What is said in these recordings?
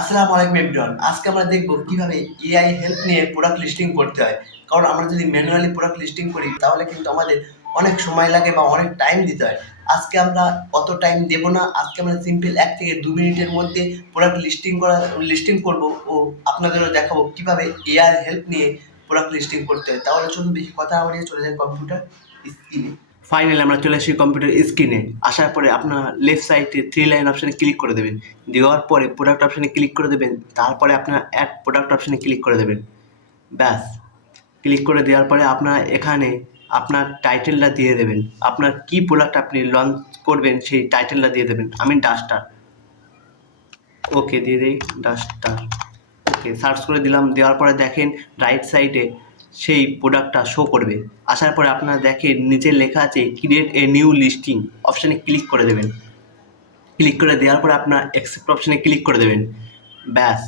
আসসালামু আলাইকুম এভরিওয়ান। আজকে আমরা দেখব কিভাবে এআই হেল্প নিয়ে প্রোডাক্ট লিস্টিং করতে হয়। কারণ আমরা যদি ম্যানুয়ালি প্রোডাক্ট লিস্টিং করি তাহলে কিন্তু আমাদের অনেক সময় লাগে বা অনেক টাইম দিতে হয়। আজকে আমরা অত টাইম দেব না। আজকে আমরা সিম্পল ১ থেকে ২ মিনিটের মধ্যে প্রোডাক্ট লিস্টিং করব ও আপনাদেরও দেখাবো কিভাবে এআই হেল্প নিয়ে প্রোডাক্ট লিস্টিং করতে হয়। তাহলে চলুন বেশি কথা না বাড়িয়ে চলে যাই কম্পিউটার স্ক্রিনে। ফাইনালি আমরা চলে আসি কম্পিউটার স্ক্রিনে। আসার পরে আপনার লেফট সাইডে 3 লাইন অপশনে ক্লিক করে দেবেন। দেওয়ার পরে প্রোডাক্ট অপশনে ক্লিক করে দেবেন। তারপরে আপনার অ্যাড প্রোডাক্ট অপশনে ক্লিক করে দেবেন। ব্যাস, ক্লিক করে দেওয়ার পরে আপনার এখানে আপনার টাইটেলটা দিয়ে দেবেন। আপনার কি প্রোডাক্ট আপনি লঞ্চ করবেন সেই টাইটেলটা দিয়ে দেবেন। আমি ডাস্টার, ওকে দিয়ে দিই ডাস্টার। ওকে সার্চ করে দিলাম। দেওয়ার পরে দেখেন রাইট সাইডে সেই প্রোডাক্টটা শো করবে। আসার পরে আপনারা দেখেন নিচে লেখা আছে ক্রিয়েট এ নিউ লিস্টিং, অপশানে ক্লিক করে দেবেন। ক্লিক করে দেওয়ার পরে আপনার অ্যাকসেপ্ট অপশানে ক্লিক করে দেবেন। ব্যাস,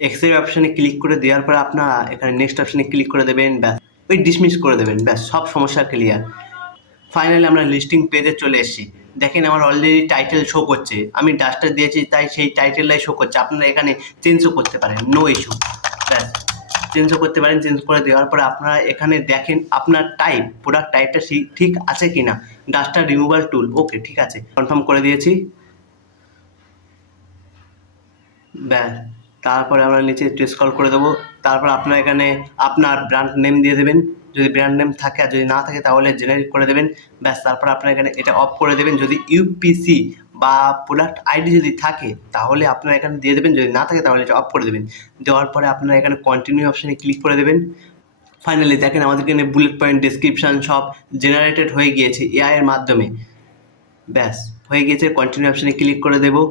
অ্যাকসেপ্ট অপশানে ক্লিক করে দেওয়ার পরে আপনারা এখানে নেক্সট অপশানে ক্লিক করে দেবেন। ব্যাস, ওই ডিসমিস করে দেবেন। ব্যাস, সব সমস্যা ক্লিয়ার। ফাইনালি আমরা লিস্টিং পেজে চলে এসেছি। দেখেন আমার অলরেডি টাইটেল শো করছে। আমি ডাস্টার দিয়েছি তাই সেই টাইটেলটাই শো করছে। আপনারা এখানে চেঞ্জও করতে পারেন, নো ইস্যু। ব্যাস, চেঞ্জও করতে পারেন। চেঞ্জ করে দেওয়ার পরে আপনারা এখানে দেখেন আপনার টাইপ, প্রোডাক্ট টাইপটা ঠিক আছে কি না। ডাস্টার রিমুভাল টুল, ওকে ঠিক আছে, কনফার্ম করে দিয়েছি। ব্যাস, তারপরে আমরা নিচে একটু স্ক্রল করে দেবো। তারপর আপনারা এখানে আপনার ব্র্যান্ড নেম দিয়ে দেবেন। যদি ব্র্যান্ড নেম থাকে আর যদি না থাকে তাহলে জেনারেট করে দেবেন। ব্যাস, তারপর আপনারা এখানে এটা অফ করে দেবেন। যদি ইউপিসি বা প্রোডাক্ট আইডি যদি থাকে তাহলে আপনারা এখানে দিয়ে দেবেন, যদি না থাকে তাহলে এটা অফ করে দেবেন। দেওয়ার পরে আপনারা এখানে কন্টিনিউ অপশানে ক্লিক করে দেবেন। ফাইনালি দেখেন আমাদের এখানে বুলেট পয়েন্ট, ডেসক্রিপশান সব জেনারেটেড হয়ে গিয়েছে এআই এর মাধ্যমে। ব্যাস, হয়ে গিয়েছে। কন্টিনিউ অপশানে ক্লিক করে দেবো।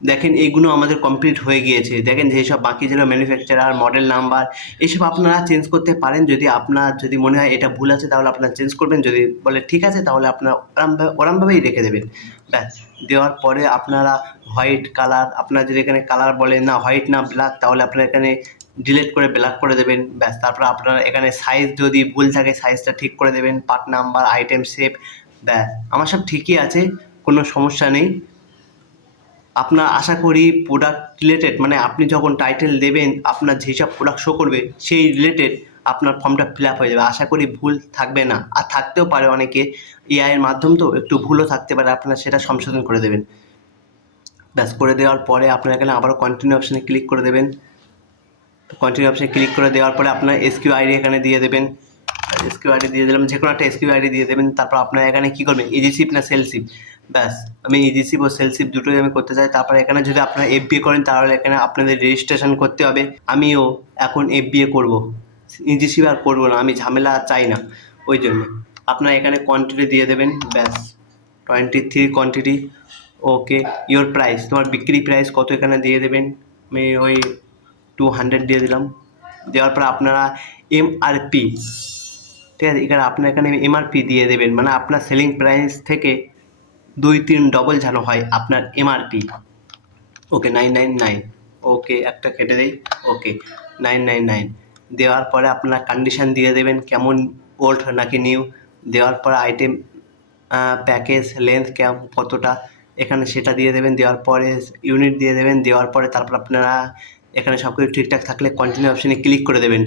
দেখেন এইগুলো আমাদের কমপ্লিট হয়ে গিয়েছে। দেখেন যেসব বাকি ছিল ম্যানুফ্যাকচারার, মডেল নাম্বার, এইসব আপনারা চেঞ্জ করতে পারেন। যদি মনে হয় এটা ভুল আছে তাহলে আপনারা চেঞ্জ করবেন। যদি বলে ঠিক আছে তাহলে আপনারা ওরমভাবেই রেখে দেবেন। ব্যাস, দেওয়ার পরে আপনারা হোয়াইট কালার, আপনারা যদি এখানে কালার বলেন না হোয়াইট না ব্ল্যাক তাহলে আপনারা এখানে ডিলিট করে ব্ল্যাক করে দেবেন। ব্যাস, তারপর আপনারা এখানে সাইজ যদি ভুল থাকে সাইজটা ঠিক করে দেবেন। পার্ট নাম্বার, আইটেম শেপ, ব্যাস আমার সব ঠিকই আছে, কোনো সমস্যা নেই। আপনার আশা করি প্রোডাক্ট রিলেটেড, মানে আপনি যখন টাইটেল দেবেন আপনার যেসব প্রোডাক্ট শো করবে সেই রিলেটেড আপনার ফর্মটা ফিল আপ হয়ে যাবে। আশা করি ভুল থাকবে না, আর থাকতেও পারে অনেকে এআইয়ের মাধ্যম তো একটু ভুলও থাকতে পারে, আপনারা সেটা সংশোধন করে দেবেন। ব্যাস, করে দেওয়ার পরে আপনারা এখানে আবারও কন্টিনিউ অপশানে ক্লিক করে দেবেন। কন্টিনিউ অপশানে ক্লিক করে দেওয়ার পরে আপনার এসকিউ আইডি এখানে দিয়ে দেবেন। এসকিউ আইডি দিয়ে দিলাম, যে কোনো একটা এসকিউ আইডি দিয়ে দেবেন। তারপর আপনারা এখানে কী করবেন, ইজিসিপ না সেলসিপ। ব্যাস, আমি ইজিসিপ ও সেলসিপ দুটোই আমি করতে চাই। তারপরে এখানে যদি আপনারা এফবিএ করেন তাহলে এখানে আপনাদের রেজিস্ট্রেশন করতে হবে। আমিও এখন এফবিএ করব, ইজিসিপ আর করবো না, আমি ঝামেলা চাই না। ওই জন্য আপনারা এখানে কোয়ান্টিটি দিয়ে দেবেন। ব্যাস, 23 কোয়ান্টিটি। ওকে, ইওর প্রাইস, তোমার বিক্রি প্রাইস কত এখানে দিয়ে দেবেন। আমি ওই 200 দিয়ে দিলাম। দেওয়ার পর আপনারা এমআরপি, ঠিক আছে, আপনার এখানে এমআরপি দিয়ে দেবেন, মানে আপনার সেলিং প্রাইস থেকে 2-3 ডবল যেন হয় আপনার এমআরপি। ওকে 999, ওকে একটা কেটে দেই। ওকে 999 দেওয়ার পরে আপনারা কন্ডিশন দিয়ে দেবেন, কেমন ওল্ড নাকি নিউ। দেওয়ার পরে আইটেম প্যাকেজ লেন্থ কতটা এখানে সেটা দিয়ে দেবেন। দেওয়ার পরে ইউনিট দিয়ে দেবেন। দেওয়ার পরে তারপর আপনারা এখানে সব কিছু ঠিকঠাক থাকলে কন্টিনিউ অপশানে ক্লিক করে দেবেন।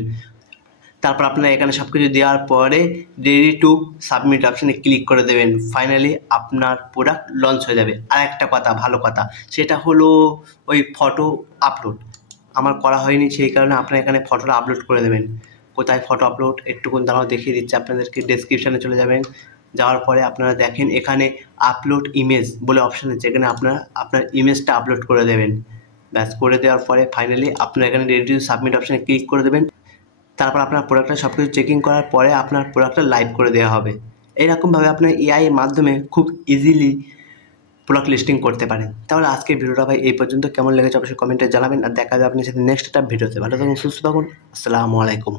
তারপর আপনারা এখানে সব কিছু দেওয়ার পরে রেডি টু সাবমিট অপশানে ক্লিক করে দেবেন। ফাইনালি আপনার প্রোডাক্ট লঞ্চ হয়ে যাবে। আর একটা কথা, ভালো কথা, সেটা হলো ওই ফটো আপলোড আমার করা হয়নি, সেই কারণে আপনারা এখানে ফটোটা আপলোড করে দেবেন। কোথায় ফটো আপলোড একটুক্ষণ দাঁড়াও দেখিয়ে দিচ্ছি আপনাদেরকে। ডেসক্রিপশানে চলে যাবেন। যাওয়ার পরে আপনারা দেখেন এখানে আপলোড ইমেজ বলে অপশান আছে, এখানে আপনার ইমেজটা আপলোড করে দেবেন। ব্যাস, করে দেওয়ার পরে ফাইনালি আপনারা এখানে রেডি টু সাবমিট অপশানে ক্লিক করে দেবেন। তারপর আপনার প্রোডাক্টটা সব কিছু চেকিং করার পরে আপনার প্রোডাক্টটা লাইভ করে দেওয়া হবে। এইরকমভাবে আপনার এআই এর মাধ্যমে খুব ইজিলি প্রোডাক্ট লিস্টিং করতে পারেন। তাহলে আজকের ভিডিওটা ভাই এই পর্যন্ত, কেমন লেগেছে অবশ্যই কমেন্টে জানাবেন। আর দেখা যাবে আপনার সাথে নেক্সট একটা ভিডিওতে। ভালো থাকুন, সুস্থ থাকুন, আসসালামু আলাইকুম।